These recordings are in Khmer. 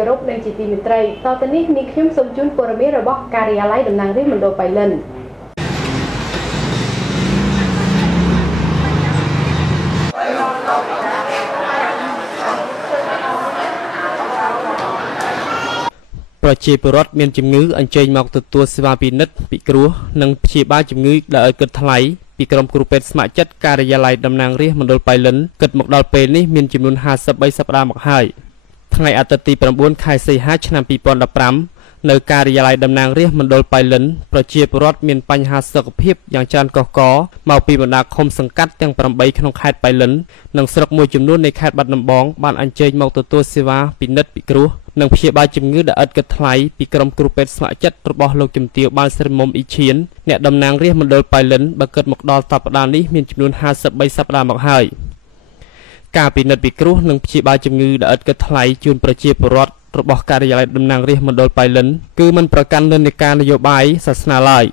គោរពនិងជាទីមេត្រីតទៅនេះនាងខ្ញុំសូមជូនព័ត៌មានរបស់ការិយាល័យតំណាងរាស្ត្រមណ្ឌលបៃលិនប្រជាពលរដ្ឋមានជំងឺអញ្ជើញមកទទួលសេវាពិនិត្យពិគ្រោះនិងព្យាបាលជំងឺដែលឲ្យគិតថ្លៃពីក្រុមគ្រូពេទ្យស្ម័គ្រចិត្តការិយាល័យតំណាងរាស្ត្រមណ្ឌលបៃលិនគិតមកដល់ពេលនេះមានចំនួន53សប្តាហ៍មកហើយថ្ងៃអាទិត្យទី9ខែសីហាឆ្នាំ2015នៅការិយាល័យតំណាងរាស្ត្រមណ្ឌលបៃលិនប្រជាពលរដ្ឋមានបញ្ហាសុខភាពយ៉ាងច្រើនកុះករមកពីបណ្ដាឃុំសង្កាត់ទាំង8ក្នុងខេត្តបៃលិននិងស្រុកមួយចំនួននៃខេត្តបាត់ដំបងបានអញ្ជើញមកទទួលសេវាពិនិត្យពិគ្រោះនិងព្យាបាលជំងឺដែលឥតគិតថ្លៃពីក្រុមគ្រូពេទ្យស្ម័គ្រចិត្តរបស់លោកជំទាវបានស្រីមុំអ៊ីឈៀនអ្នកតំណាងរាស្ត្រមណ្ឌលបៃលិនបើគិតមកដល់សប្តាហ៍នេះមានចំនួន53សប្តាហ៍មកហើយការពិនិត្យពិគ្រោះនិងព្យាបាលជំងឺដែលឥតគិតថ្លៃជូនប្រជាពលរដ្ឋរបស់ការិយាល័យតំណាងរាស្ត្រមណ្ឌលបៃលិនគឺមិនប្រកាន់និន្នាការនយោបាយសាសនាឡើយ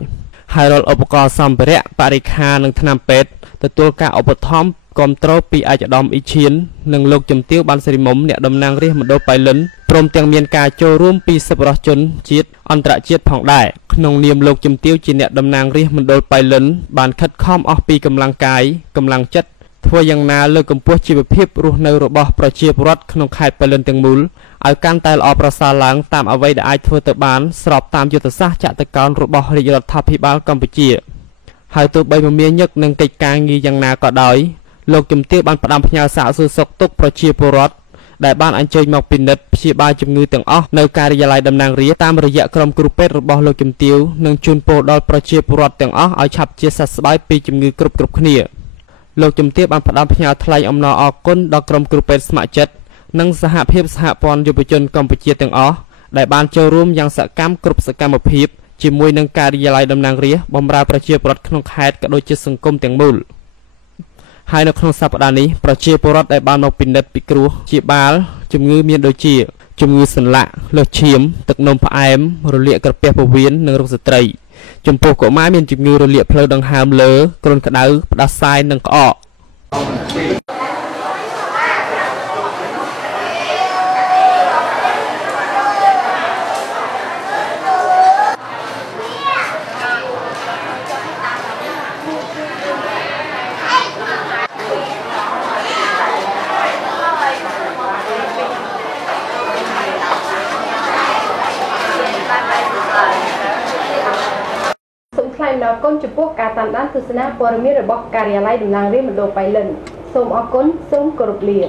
ហើយរាល់ឧបករណ៍សម្ភារៈបរិក្ខារនិងថ្នាំពេទ្យទទួលការឧបត្ថម្ភគាំទ្រពីឯកឧត្តមអ៊ីឈៀននិងលោកជំទាវបានស្រីមុំអ្នកតំណាងរាស្ត្រមណ្ឌលបៃលិនព្រមទាំងមានការចូលរួមពីសប្បុរសជនជាតិអន្តរជាតិផងដែរក្នុងនាមលោកជំទាវជាអ្នកតំណាងរាស្ត្រមណ្ឌលបៃលិនបានខិតខំអស់ពីកម្លាំងកាយកម្លាំងចិត្តធ្វើយ៉ាងណាលើកកម្ពស់ជីវភាពរស់នៅរបស់ប្រជាពលរដ្ឋក្នុងខេត្តបៃលិនទាំងមូលឲ្យកាន់តែល្អប្រសើរឡើងតាមអ្វីដែលអាចធ្វើទៅបានស្របតាមយុទ្ធសាស្ត្រចតុកោណរបស់រាជរដ្ឋាភិបាលកម្ពុជាហើយទោះបីមមាញឹកនឹងកិច្ចការងារយ៉ាងណាក៏ដោយលោកជំទាវបានផ្ដាំផ្ញើសារសួរសុខទុក្ខប្រជាពលរដ្ឋដែលបានអញ្ជើញមកពិនិត្យព្យាបាលជំងឺទាំងអស់នៅការិយាល័យតំណាងរាស្ត្រតាមរយៈក្រុមគ្រូពេទ្យរបស់លោកជំទាវនិងជូនពរដល់ប្រជាពលរដ្ឋទាំងអស់ឲ្យឆាប់ជាសះស្បើយពីជំងឺគ្រប់គ្នាលោកជំទាវបានផ្ដាំផ្ញើថ្លែងអំណរអគុណដល់ក្រុមគ្រូពេទ្យស្ម័គ្រចិត្តនិងសហភាពសហព័ន្ធយុវជនកម្ពុជាទាំងអស់ដែលបានចូលរួមយ៉ាងសកម្មគ្រប់សកម្មភាពជាមួយនឹងការិយាល័យតំណាងរាស្ត្របម្រើប្រជាពលរដ្ឋក្នុងខេត្តក៏ដូចជាសង្គមទាំងមូលហើយនៅក្នុងសប្តាហ៍នេះប្រជាពលរដ្ឋដែលបានមកពិនិត្យពិគ្រោះព្យាបាលជំងឺមានដូចជាជំងឺសន្លាក់លើសឈាមទឹកនោមផ្អែមរលាកក្រពះពោះវៀននិងរោគស្ត្រីចំពោះកុមារមានជំងឺរលាកភ្លើដង្ហើមលើគ្រុនក្តៅផ្ដាសាយនិងក្អកថ្លែងដល់គុណចំពោះការតាមដានទស្សនាព័ត៌មានរបស់ការិយាល័យតំណាងរាស្ត្រមណ្ឌលបៃលិនសូមអរគុណសូមគោរពលា